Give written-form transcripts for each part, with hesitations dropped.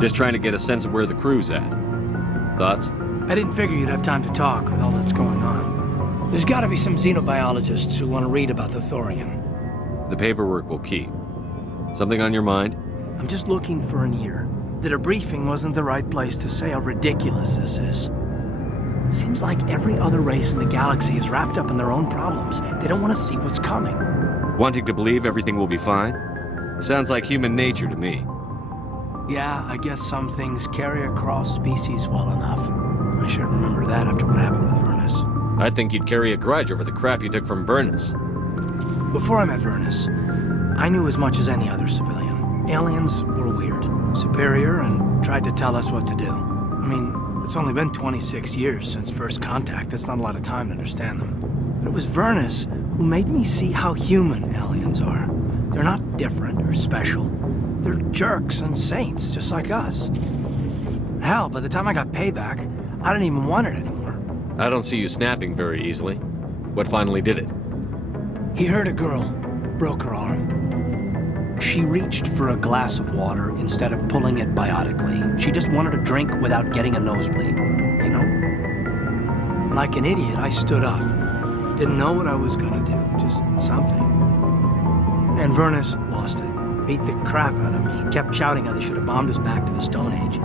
Just trying to get a sense of where the crew's at. Thoughts? I didn't figure you'd have time to talk with all that's going on. There's gotta be some xenobiologists who want to read about the Thorian. The paperwork will keep. Something on your mind? I'm just looking for an ear. The debriefing wasn't the right place to say how ridiculous this is. Seems like every other race in the galaxy is wrapped up in their own problems. They don't want to see what's coming. Wanting to believe everything will be fine? Sounds like human nature to me. Yeah, I guess some things carry across species well enough. I should remember that after what happened with Vernus. I'd think you'd carry a grudge over the crap you took from Vernus. Before I met Vernus, I knew as much as any other civilian. Aliens were weird, superior, and tried to tell us what to do. I mean, it's only been 26 years since first contact. That's not a lot of time to understand them. But it was Vernus who made me see how human aliens are. They're not different or special. They're jerks and saints, just like us. Hell, by the time I got payback, I didn't even want it anymore. I don't see you snapping very easily. What finally did it? He hurt a girl, broke her arm. She reached for a glass of water instead of pulling it biotically. She just wanted a drink without getting a nosebleed, you know? Like an idiot, I stood up. Didn't know what I was gonna do, just something. And Vernus lost it. Beat the crap out of me. Kept shouting how they should have bombed us back to the Stone Age.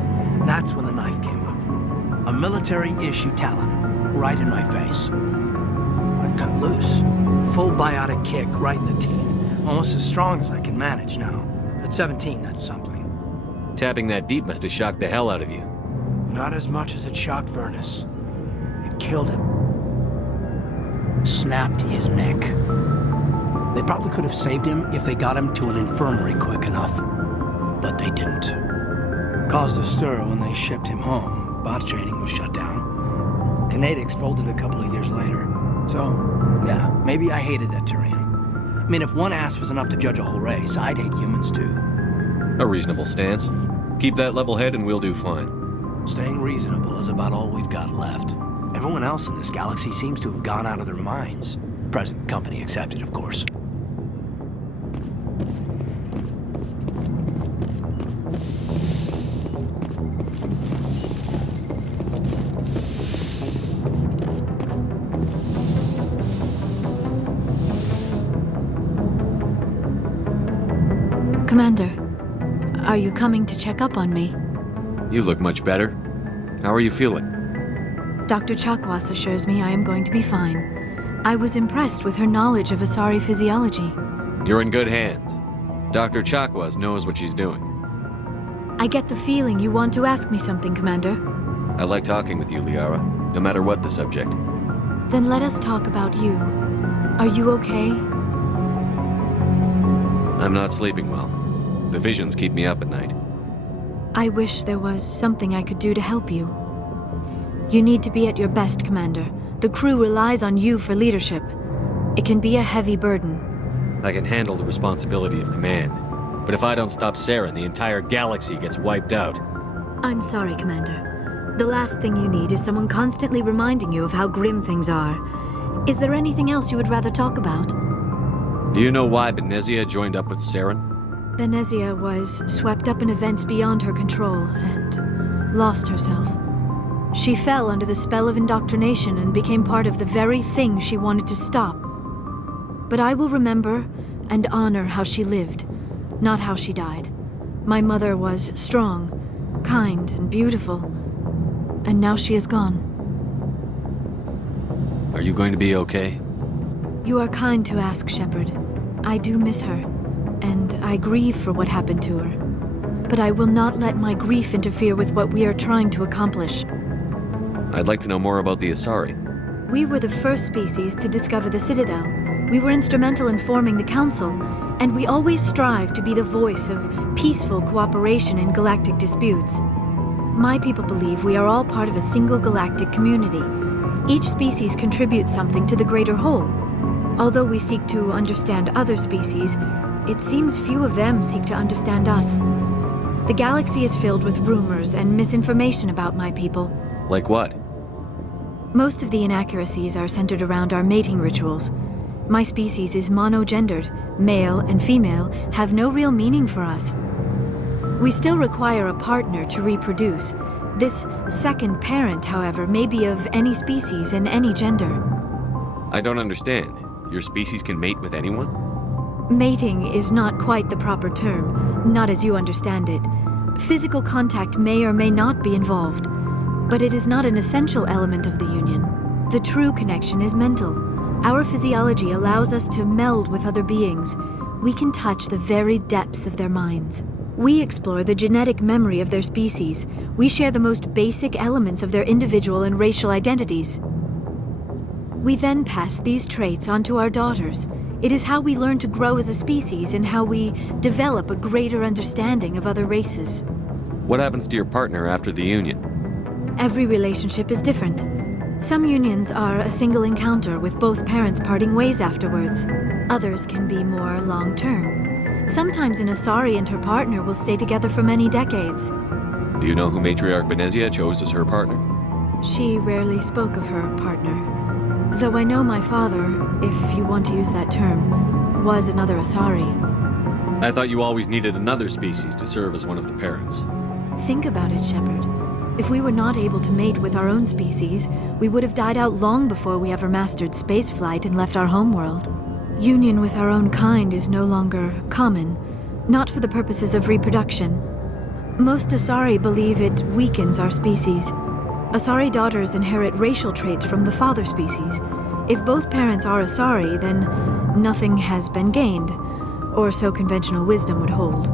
That's when the knife came up. A military-issue talon, right in my face. I cut loose. Full biotic kick right in the teeth. Almost as strong as I can manage now. At 17, that's something. Tapping that deep must have shocked the hell out of you. Not as much as it shocked Vernus. It killed him. Snapped his neck. They probably could have saved him if they got him to an infirmary quick enough. But they didn't. Caused a stir when they shipped him home. Bot training was shut down. Kinetics folded a couple of years later. So, yeah, maybe I hated that Turian. I mean, if one ass was enough to judge a whole race, I'd hate humans too. A reasonable stance. Keep that level head and we'll do fine. Staying reasonable is about all we've got left. Everyone else in this galaxy seems to have gone out of their minds. Present company accepted, of course. Commander, are you coming to check up on me? You look much better. How are you feeling? Dr. Chakwas assures me I am going to be fine. I was impressed with her knowledge of Asari physiology. You're in good hands. Dr. Chakwas knows what she's doing. I get the feeling you want to ask me something, Commander. I like talking with you, Liara, no matter what the subject. Then let us talk about you. Are you okay? I'm not sleeping well. The visions keep me up at night. I wish there was something I could do to help you. You need to be at your best, Commander. The crew relies on you for leadership. It can be a heavy burden. I can handle the responsibility of command. But if I don't stop Saren, the entire galaxy gets wiped out. I'm sorry, Commander. The last thing you need is someone constantly reminding you of how grim things are. Is there anything else you would rather talk about? Do you know why Benezia joined up with Saren? Benezia was swept up in events beyond her control and lost herself. She fell under the spell of indoctrination and became part of the very thing she wanted to stop. But I will remember and honor how she lived, not how she died. My mother was strong, kind, and beautiful, and now she is gone. Are you going to be okay? You are kind to ask, Shepard. I do miss her, and I grieve for what happened to her. But I will not let my grief interfere with what we are trying to accomplish. I'd like to know more about the Asari. We were the first species to discover the Citadel. We were instrumental in forming the Council, and we always strive to be the voice of peaceful cooperation in galactic disputes. My people believe we are all part of a single galactic community. Each species contributes something to the greater whole. Although we seek to understand other species, it seems few of them seek to understand us. The galaxy is filled with rumors and misinformation about my people. Like what? Most of the inaccuracies are centered around our mating rituals. My species is monogendered. Male and female have no real meaning for us. We still require a partner to reproduce. This second parent, however, may be of any species and any gender. I don't understand. Your species can mate with anyone? Mating is not quite the proper term, not as you understand it. Physical contact may or may not be involved, but it is not an essential element of the union. The true connection is mental. Our physiology allows us to meld with other beings. We can touch the very depths of their minds. We explore the genetic memory of their species. We share the most basic elements of their individual and racial identities. We then pass these traits on to our daughters. It is how we learn to grow as a species and how we develop a greater understanding of other races. What happens to your partner after the union? Every relationship is different. Some unions are a single encounter with both parents parting ways afterwards. Others can be more long-term. Sometimes an Asari and her partner will stay together for many decades. Do you know who Matriarch Benezia chose as her partner? She rarely spoke of her partner. Though I know my father, if you want to use that term, was another Asari. I thought you always needed another species to serve as one of the parents. Think about it, Shepard. If we were not able to mate with our own species, we would have died out long before we ever mastered spaceflight and left our homeworld. Union with our own kind is no longer common, not for the purposes of reproduction. Most Asari believe it weakens our species. Asari daughters inherit racial traits from the father species. If both parents are Asari, then nothing has been gained, or so conventional wisdom would hold.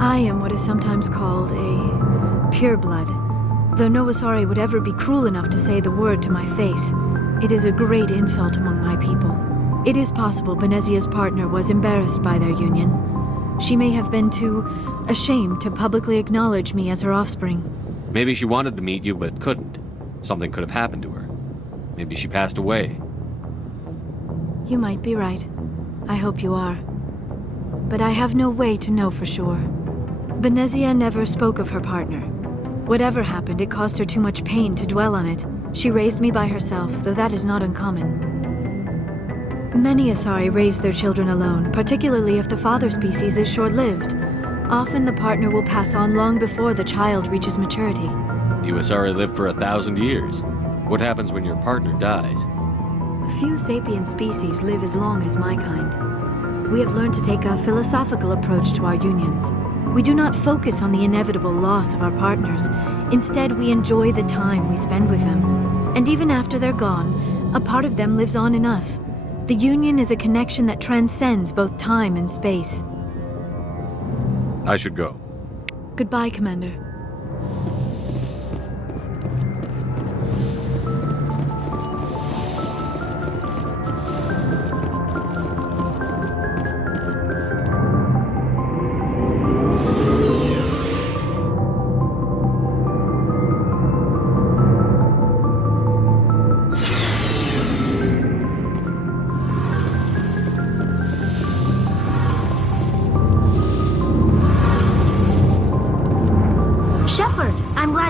I am what is sometimes called a pureblood. Though no Asari would ever be cruel enough to say the word to my face, it is a great insult among my people. It is possible Benezia's partner was embarrassed by their union. She may have been too ashamed to publicly acknowledge me as her offspring. Maybe she wanted to meet you but couldn't. Something could have happened to her. Maybe she passed away. You might be right. I hope you are. But I have no way to know for sure. Benezia never spoke of her partner. Whatever happened, it caused her too much pain to dwell on it. She raised me by herself, though that is not uncommon. Many Asari raise their children alone, particularly if the father species is short-lived. Often the partner will pass on long before the child reaches maturity. You Asari live for 1,000 years. What happens when your partner dies? Few sapient species live as long as my kind. We have learned to take a philosophical approach to our unions. We do not focus on the inevitable loss of our partners. Instead, we enjoy the time we spend with them. And even after they're gone, a part of them lives on in us. The union is a connection that transcends both time and space. I should go. Goodbye, Commander.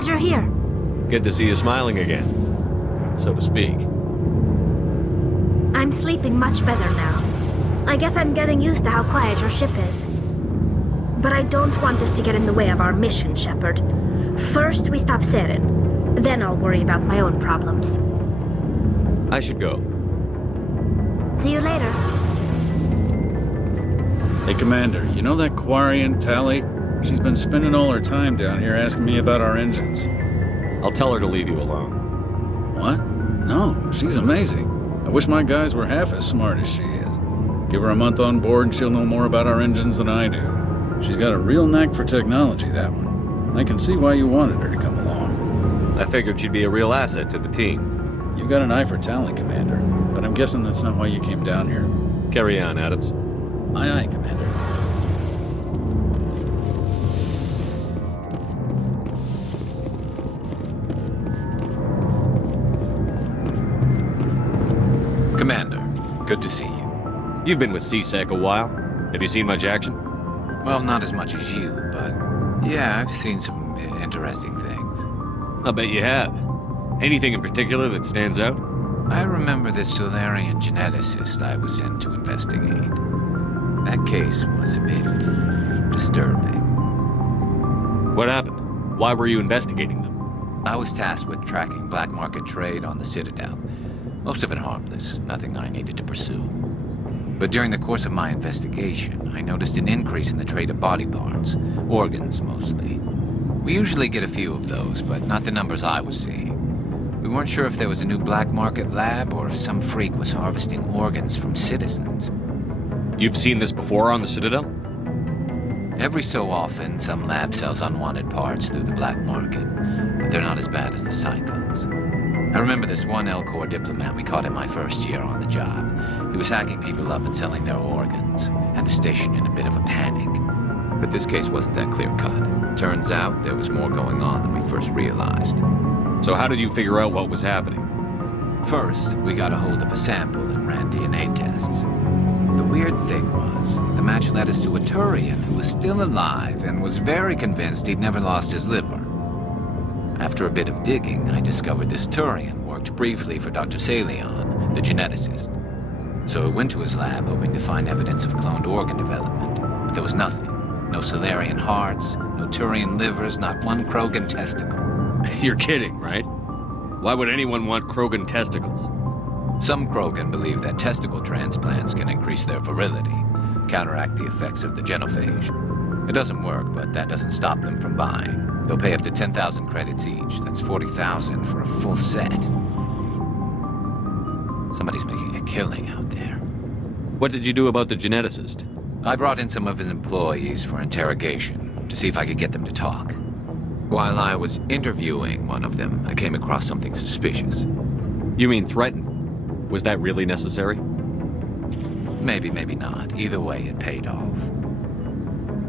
You're here. Good to see you smiling again, so to speak. I'm sleeping much better now. I guess I'm getting used to how quiet your ship is. But I don't want this to get in the way of our mission, Shepard. First, we stop Saren. Then I'll worry about my own problems. I should go. See you later. Hey, Commander, you know that Quarian Tally? She's been spending all her time down here asking me about our engines. I'll tell her to leave you alone. What? No, she's amazing. I wish my guys were half as smart as she is. Give her a month on board and she'll know more about our engines than I do. She's got a real knack for technology, that one. I can see why you wanted her to come along. I figured she'd be a real asset to the team. You got an eye for talent, Commander, but I'm guessing that's not why you came down here. Carry on, Adams. Aye, aye, Commander. Commander, good to see you. You've been with CSEC a while. Have you seen much action? Well, not as much as you, but yeah, I've seen some interesting things. I'll bet you have. Anything in particular that stands out? I remember this Solarian geneticist I was sent to investigate. That case was a bit disturbing. What happened? Why were you investigating them? I was tasked with tracking black market trade on the Citadel. Most of it harmless, nothing I needed to pursue. But during the course of my investigation, I noticed an increase in the trade of body parts, organs mostly. We usually get a few of those, but not the numbers I was seeing. We weren't sure if there was a new black market lab or if some freak was harvesting organs from citizens. You've seen this before on the Citadel? Every so often, some lab sells unwanted parts through the black market, but they're not as bad as the cyclones. I remember this one L-Corps diplomat we caught in my first year on the job. He was hacking people up and selling their organs. Had the station in a bit of a panic. But this case wasn't that clear-cut. Turns out there was more going on than we first realized. So how did you figure out what was happening? First, we got a hold of a sample and ran DNA tests. The weird thing was, the match led us to a Turian who was still alive and was very convinced he'd never lost his liver. After a bit of digging, I discovered this Turian worked briefly for Dr. Saleon, the geneticist. So I went to his lab hoping to find evidence of cloned organ development, but there was nothing. No Salarian hearts, no Turian livers, not one Krogan testicle. You're kidding, right? Why would anyone want Krogan testicles? Some Krogan believe that testicle transplants can increase their virility, counteract the effects of the genophage. It doesn't work, but that doesn't stop them from buying. They'll pay up to 10,000 credits each. That's 40,000 for a full set. Somebody's making a killing out there. What did you do about the geneticist? I brought in some of his employees for interrogation, to see if I could get them to talk. While I was interviewing one of them, I came across something suspicious. You mean threaten? Was that really necessary? Maybe, maybe not. Either way, it paid off.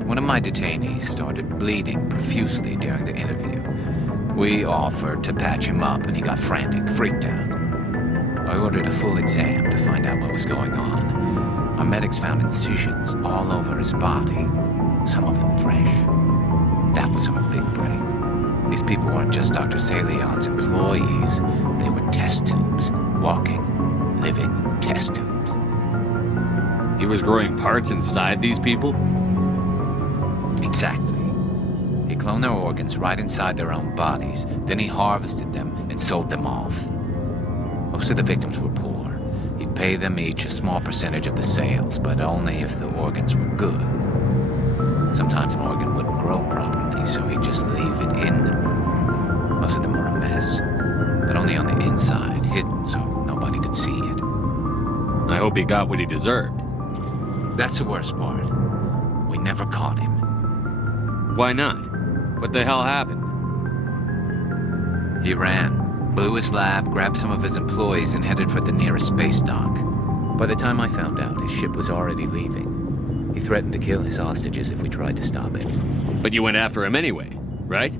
One of my detainees started bleeding profusely during the interview. We offered to patch him up, and he got frantic, freaked out. I ordered a full exam to find out what was going on. Our medics found incisions all over his body, some of them fresh. That was our big break. These people weren't just Dr. Saleon's employees. They were test tubes, walking, living test tubes. He was growing parts inside these people? Exactly. He cloned their organs right inside their own bodies, then he harvested them and sold them off. Most of the victims were poor. He'd pay them each a small percentage of the sales, but only if the organs were good. Sometimes an organ wouldn't grow properly, so he'd just leave it in them. Most of them were a mess, but only on the inside, hidden so nobody could see it. I hope he got what he deserved. That's the worst part. We never caught him. Why not? What the hell happened? He ran, blew his lab, grabbed some of his employees, and headed for the nearest space dock. By the time I found out, his ship was already leaving. He threatened to kill his hostages if we tried to stop him. But you went after him anyway, right?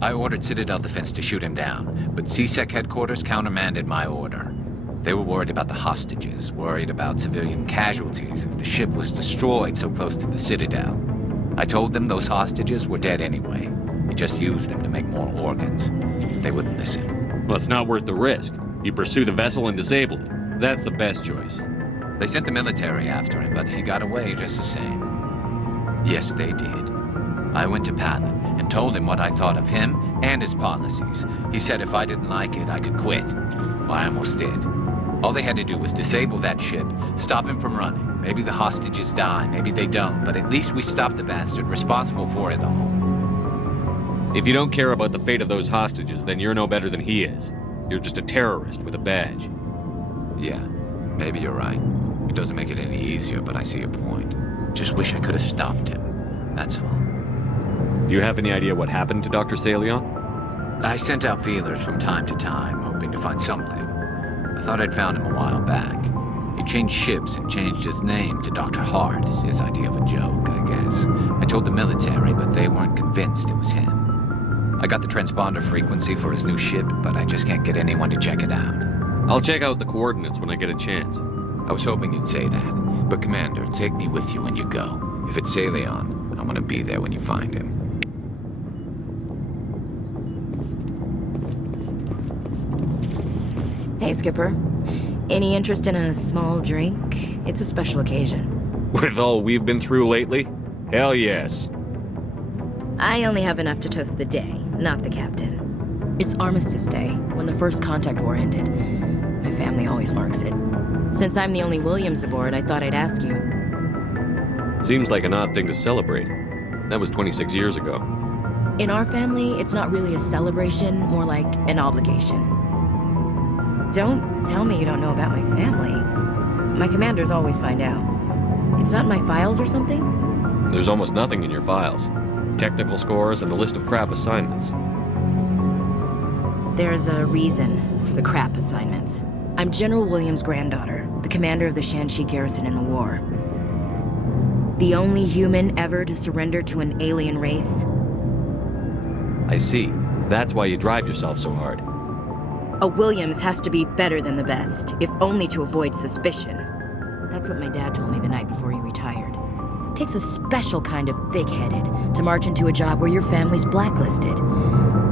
I ordered Citadel Defense to shoot him down, but CSEC headquarters countermanded my order. They were worried about the hostages, worried about civilian casualties if the ship was destroyed so close to the Citadel. I told them those hostages were dead anyway. We just used them to make more organs. But they wouldn't listen. Well, it's not worth the risk. You pursue the vessel and disable it. That's the best choice. They sent the military after him, but he got away just the same. Yes, they did. I went to Palin and told him what I thought of him and his policies. He said if I didn't like it, I could quit. Well, I almost did. All they had to do was disable that ship, stop him from running. Maybe the hostages die, maybe they don't, but at least we stopped the bastard responsible for it all. If you don't care about the fate of those hostages, then you're no better than he is. You're just a terrorist with a badge. Yeah, maybe you're right. It doesn't make it any easier, but I see your point. Just wish I could have stopped him. That's all. Do you have any idea what happened to Dr. Saleon? I sent out feelers from time to time, hoping to find something. I thought I'd found him a while back. He changed ships and changed his name to Dr. Hart, his idea of a joke, I guess. I told the military, but they weren't convinced it was him. I got the transponder frequency for his new ship, but I just can't get anyone to check it out. I'll check out the coordinates when I get a chance. I was hoping you'd say that, but Commander, take me with you when you go. If it's Saleon, I want to be there when you find him. Hey, Skipper. Any interest in a small drink? It's a special occasion. With all we've been through lately? Hell yes. I only have enough to toast the day, not the captain. It's Armistice Day, when the first contact war ended. My family always marks it. Since I'm the only Williams aboard, I thought I'd ask you. Seems like an odd thing to celebrate. That was 26 years ago. In our family, it's not really a celebration, more like an obligation. Don't tell me you don't know about my family. My commanders always find out. It's not in my files or something? There's almost nothing in your files. Technical scores and a list of crap assignments. There's a reason for the crap assignments. I'm General Williams' granddaughter, the commander of the Shanxi garrison in the war. The only human ever to surrender to an alien race. I see. That's why you drive yourself so hard. A Williams has to be better than the best, if only to avoid suspicion. That's what my dad told me the night before he retired. Takes a special kind of thick-headed to march into a job where your family's blacklisted.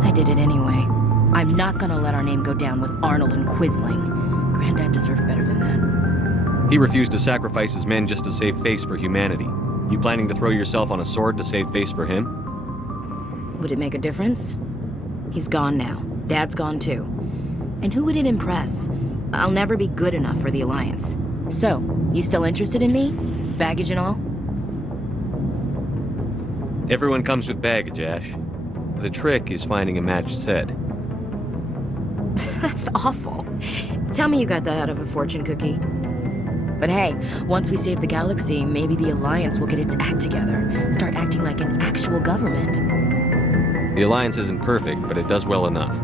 I did it anyway. I'm not gonna let our name go down with Arnold and Quisling. Granddad deserved better than that. He refused to sacrifice his men just to save face for humanity. You planning to throw yourself on a sword to save face for him? Would it make a difference? He's gone now. Dad's gone too. And who would it impress? I'll never be good enough for the Alliance. So, you still interested in me? Baggage and all? Everyone comes with baggage, Ash. The trick is finding a matched set. That's awful. Tell me you got that out of a fortune cookie. But hey, once we save the galaxy, maybe the Alliance will get its act together. Start acting like an actual government. The Alliance isn't perfect, but it does well enough.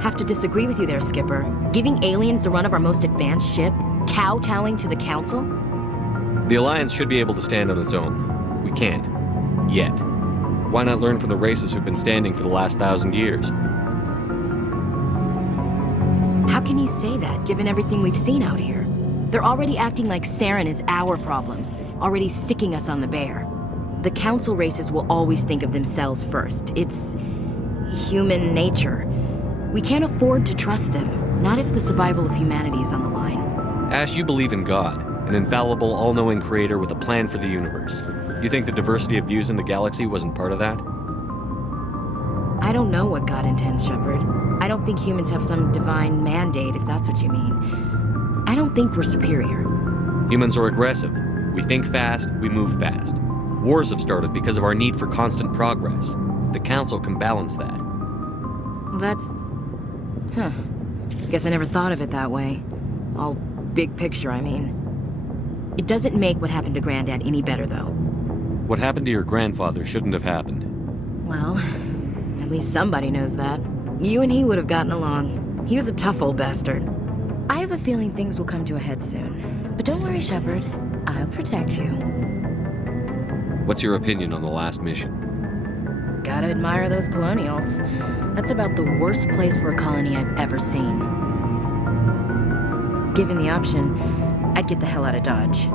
Have to disagree with you there, Skipper. Giving aliens the run of our most advanced ship? Kowtowing to the Council? The Alliance should be able to stand on its own. We can't. Yet. Why not learn from the races who've been standing for the last 1,000 years? How can you say that, given everything we've seen out here? They're already acting like Saren is our problem, already sticking us on the bear. The Council races will always think of themselves first. It's human nature. We can't afford to trust them, not if the survival of humanity is on the line. Ash, you believe in God, an infallible, all-knowing creator with a plan for the universe. You think the diversity of views in the galaxy wasn't part of that? I don't know what God intends, Shepard. I don't think humans have some divine mandate, if that's what you mean. I don't think we're superior. Humans are aggressive. We think fast, we move fast. Wars have started because of our need for constant progress. The Council can balance that. Well, that's... Huh. Guess I never thought of it that way. All big picture, I mean. It doesn't make what happened to Granddad any better, though. What happened to your grandfather shouldn't have happened. Well, at least somebody knows that. You and he would have gotten along. He was a tough old bastard. I have a feeling things will come to a head soon. But don't worry, Shepard. I'll protect you. What's your opinion on the last mission? Gotta admire those colonials. That's about the worst place for a colony I've ever seen. Given the option, I'd get the hell out of Dodge.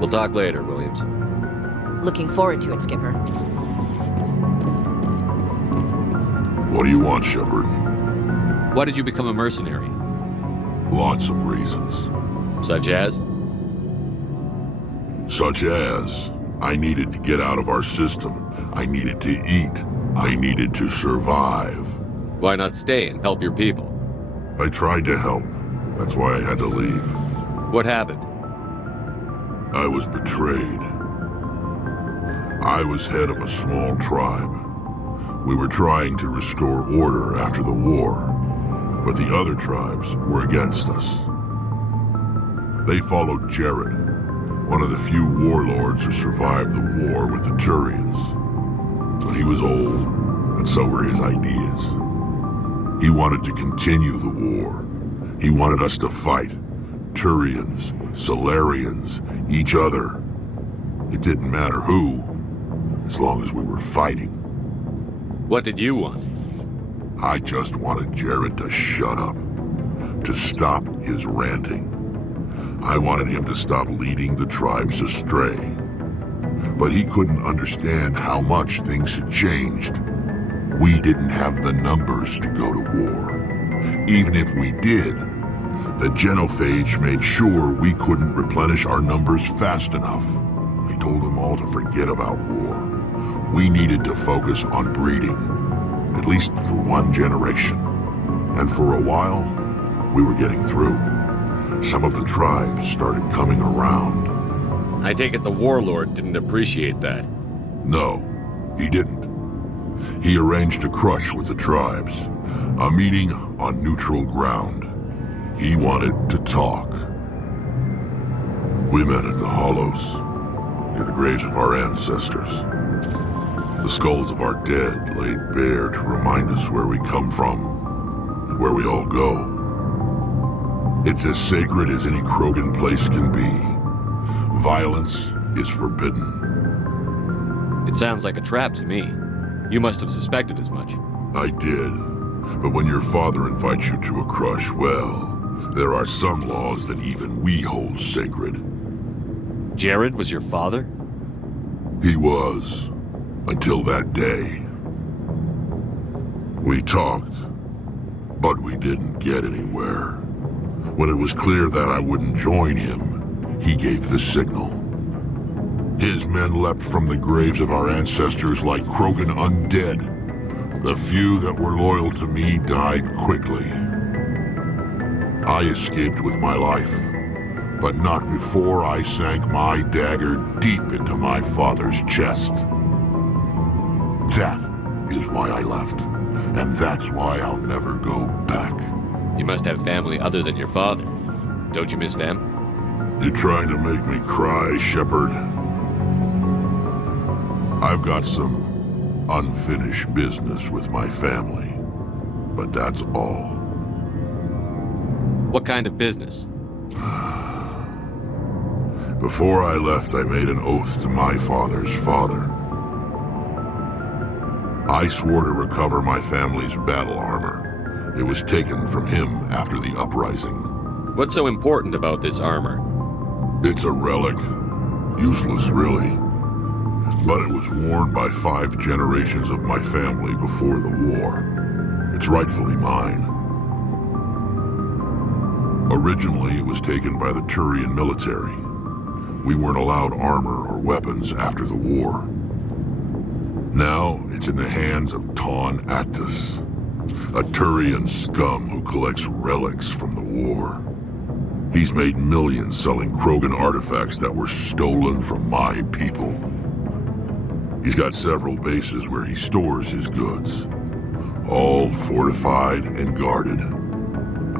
We'll talk later, Williams. Looking forward to it, Skipper. What do you want, Shepard? Why did you become a mercenary? Lots of reasons. Such as? Such as, I needed to get out of our system. I needed to eat. I needed to survive. Why not stay and help your people? I tried to help. That's why I had to leave. What happened? I was betrayed. I was head of a small tribe. We were trying to restore order after the war, but the other tribes were against us. They followed Jared, one of the few warlords who survived the war with the Turians. But he was old, and so were his ideas. He wanted to continue the war. He wanted us to fight. Turians, Salarians, each other. It didn't matter who, as long as we were fighting. What did you want? I just wanted Jared to shut up, to stop his ranting. I wanted him to stop leading the tribes astray. But he couldn't understand how much things had changed. We didn't have the numbers to go to war. Even if we did, the genophage made sure we couldn't replenish our numbers fast enough. I told them all to forget about war. We needed to focus on breeding, at least for one generation. And for a while, we were getting through. Some of the tribes started coming around. I take it the warlord didn't appreciate that. No, he didn't. He arranged a crush with the tribes, a meeting on neutral ground. He wanted to talk. We met at the Hollows, near the graves of our ancestors. The skulls of our dead laid bare to remind us where we come from and where we all go. It's as sacred as any Krogan place can be. Violence is forbidden. It sounds like a trap to me. You must have suspected as much. I did. But when your father invites you to a crush, well, there are some laws that even we hold sacred. Jared was your father? He was. Until that day. We talked, but we didn't get anywhere. When it was clear that I wouldn't join him, he gave the signal. His men leapt from the graves of our ancestors like Krogan undead. The few that were loyal to me died quickly. I escaped with my life, but not before I sank my dagger deep into my father's chest. That is why I left, and that's why I'll never go back. You must have family other than your father. Don't you miss them? You trying to make me cry, Shepard? I've got some unfinished business with my family, but that's all. What kind of business? Before I left, I made an oath to my father's father. I swore to recover my family's battle armor. It was taken from him after the uprising. What's so important about this armor? It's a relic. Useless, really. But it was worn by 5 generations of my family before the war. It's rightfully mine. Originally, it was taken by the Turian military. We weren't allowed armor or weapons after the war. Now, it's in the hands of Taun Actus, a Turian scum who collects relics from the war. He's made millions selling Krogan artifacts that were stolen from my people. He's got several bases where he stores his goods, all fortified and guarded.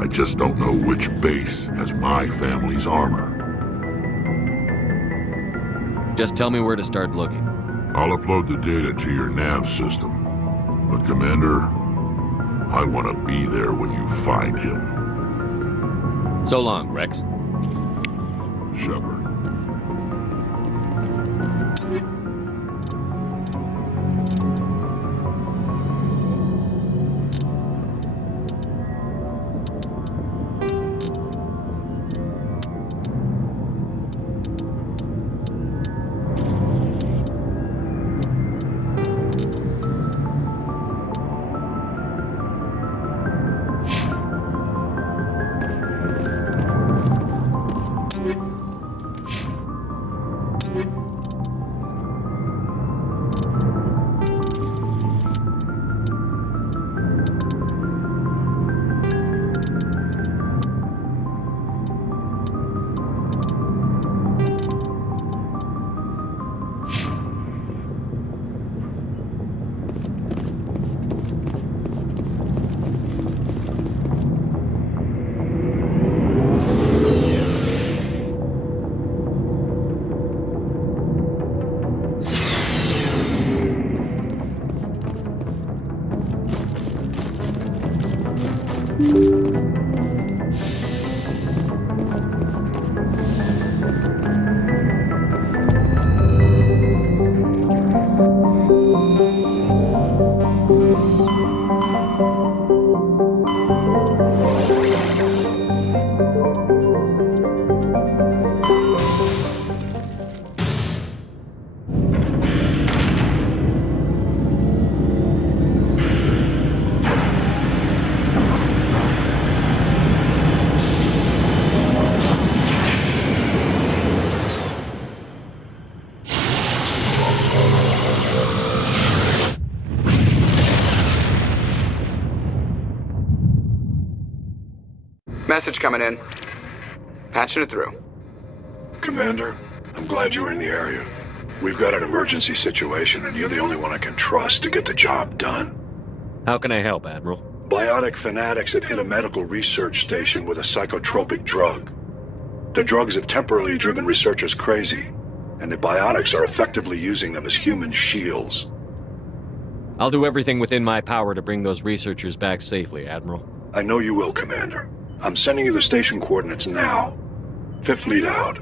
I just don't know which base has my family's armor. Just tell me where to start looking. I'll upload the data to your nav system. But Commander, I want to be there when you find him. So long, Wrex. Shepard. Message coming in. Patching it through. Commander, I'm glad you were in the area. We've got an emergency situation, and you're the only one I can trust to get the job done. How can I help, Admiral? Biotic fanatics have hit a medical research station with a psychotropic drug. The drugs have temporarily driven researchers crazy, and the biotics are effectively using them as human shields. I'll do everything within my power to bring those researchers back safely, Admiral. I know you will, Commander. I'm sending you the station coordinates now. Fifth lead out.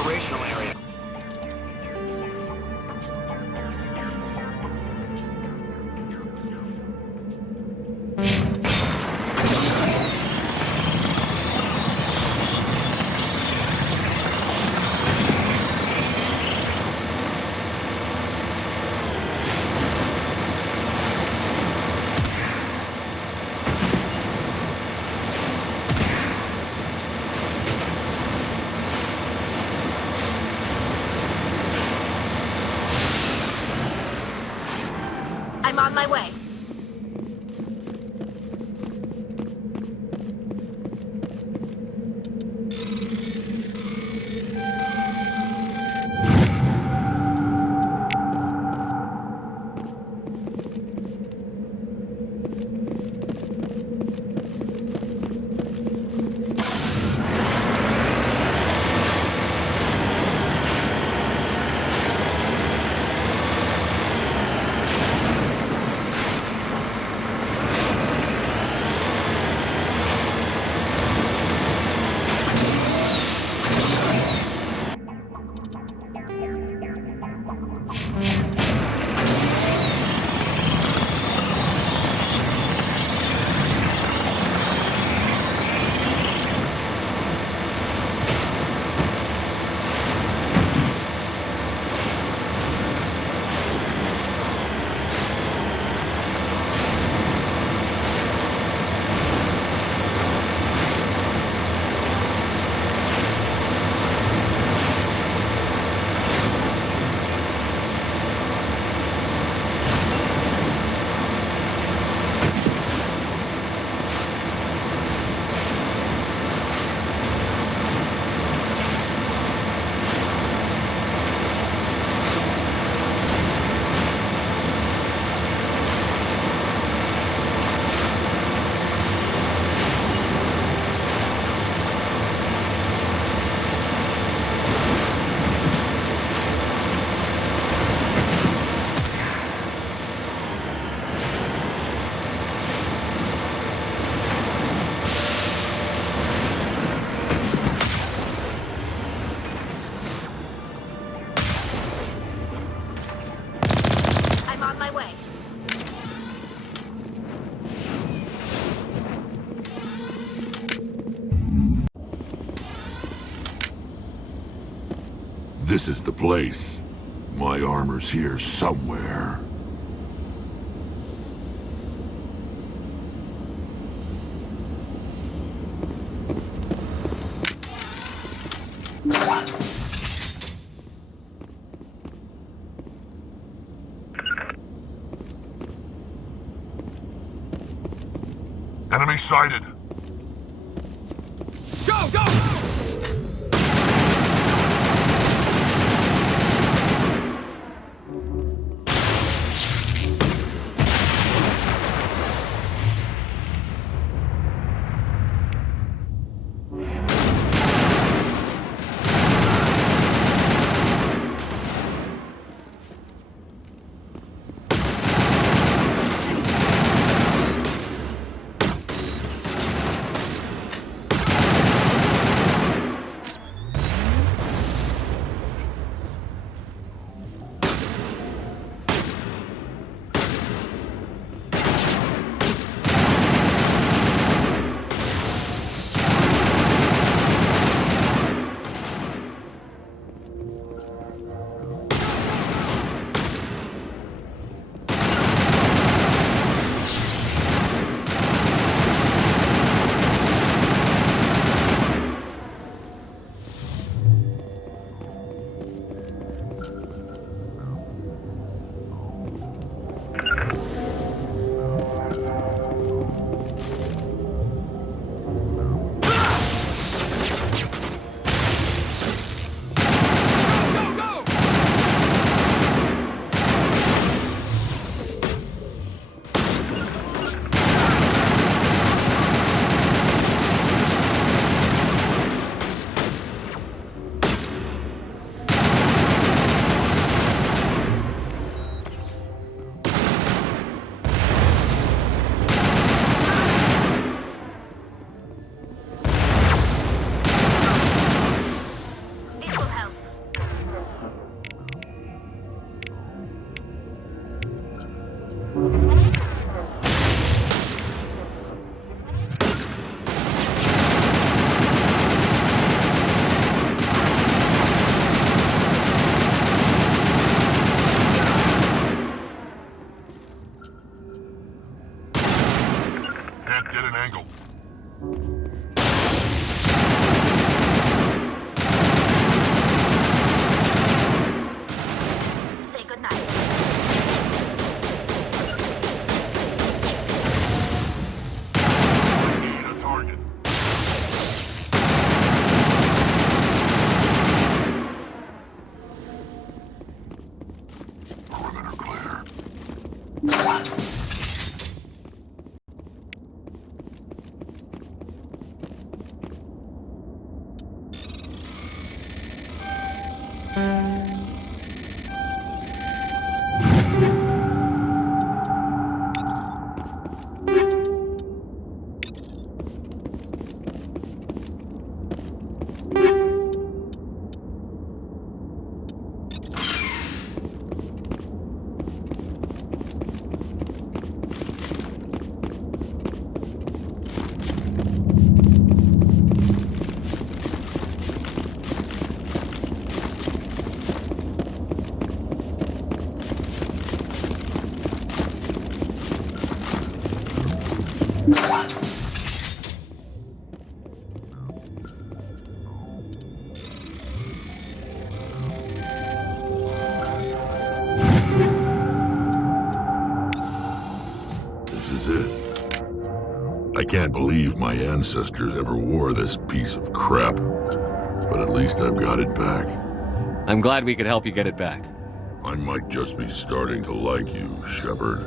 operational area. I'm on my way. This is the place. My armor's here somewhere. Enemy sighted! Go, go! Get an angle. Say goodnight. Need a target. Perimeter clear. This is it. I can't believe my ancestors ever wore this piece of crap, but at least I've got it back. I'm glad we could help you get it back. I might just be starting to like you, Shepard.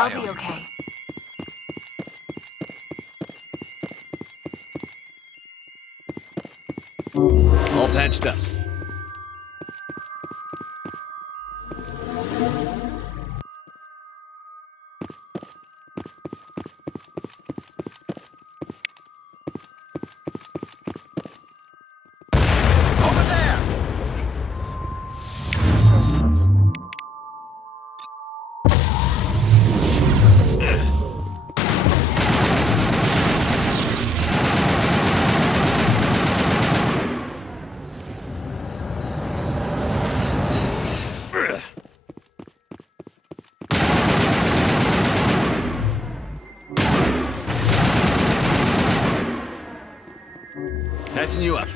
I'll be okay. All patched up. Patching you up.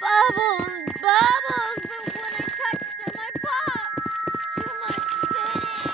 Bubbles, bubbles, but when I touch them, I pop. Too much spinning.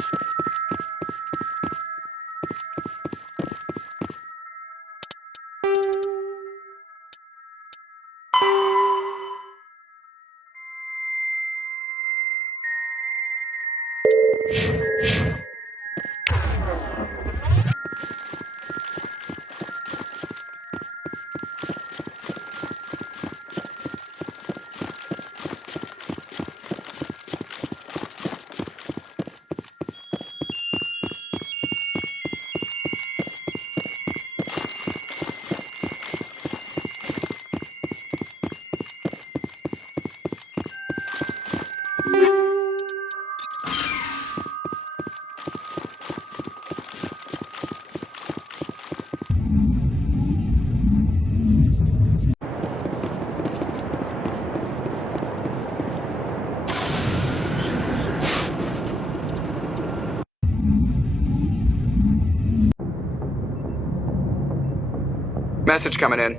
Message coming in.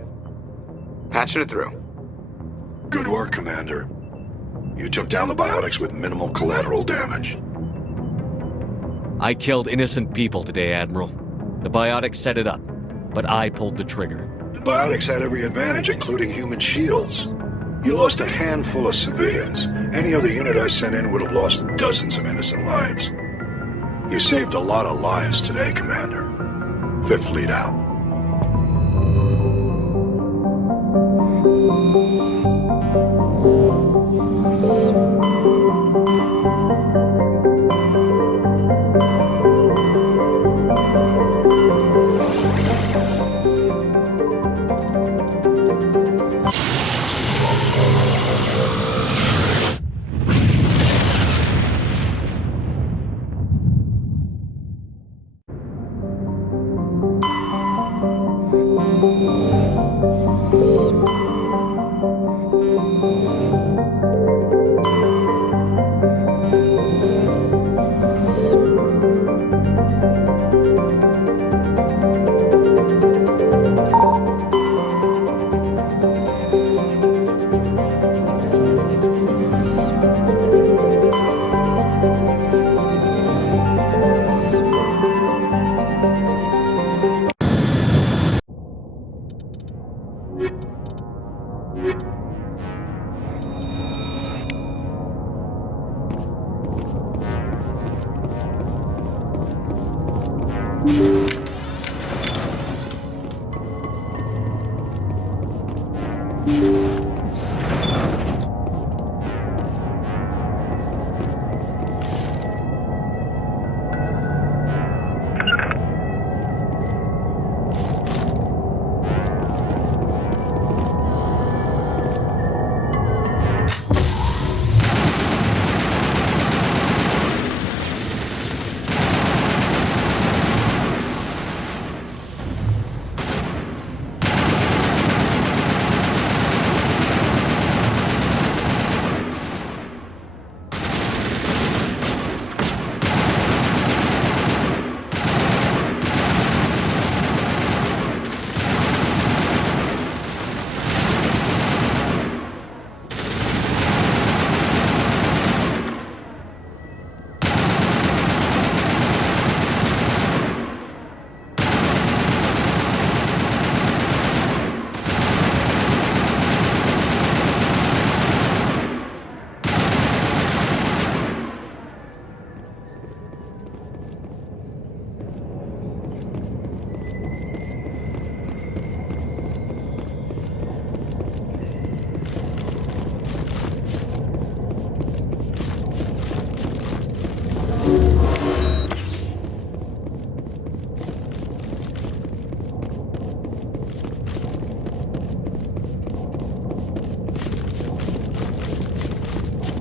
Patching it through. Good work, Commander. You took down the biotics with minimal collateral damage. I killed innocent people today, Admiral. The biotics set it up, but I pulled the trigger. The biotics had every advantage, including human shields. You lost a handful of civilians. Any other unit I sent in would have lost dozens of innocent lives. You saved a lot of lives today, Commander. Fifth Fleet out.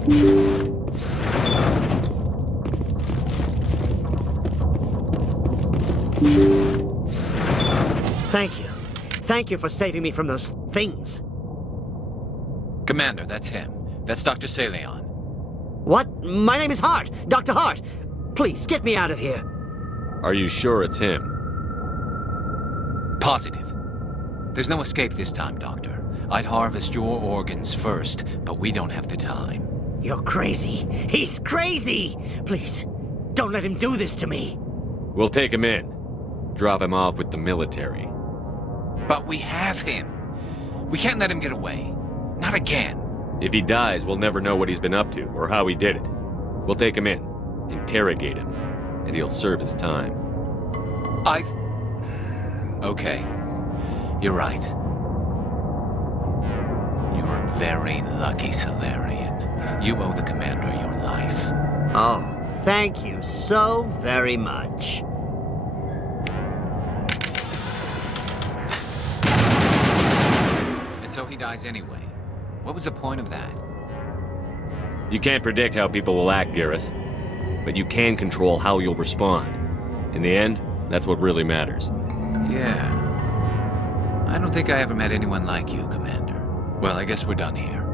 Thank you. Thank you for saving me from those things. Commander, that's him. That's Dr. Saleon. What? My name is Hart. Dr. Hart. Please, get me out of here. Are you sure it's him? Positive. There's no escape this time, Doctor. I'd harvest your organs first, but we don't have the time. You're crazy. He's crazy! Please, don't let him do this to me. We'll take him in. Drop him off with the military. But we have him. We can't let him get away. Not again. If he dies, we'll never know what he's been up to or how he did it. We'll take him in, interrogate him, and he'll serve his time. Okay. You're right. You're a very lucky Salarian. You owe the commander your life. Oh, thank you so very much. And so he dies anyway. What was the point of that? You can't predict how people will act, Garrus. But you can control how you'll respond. In the end, that's what really matters. Yeah. I don't think I ever met anyone like you, Commander. Well, I guess we're done here.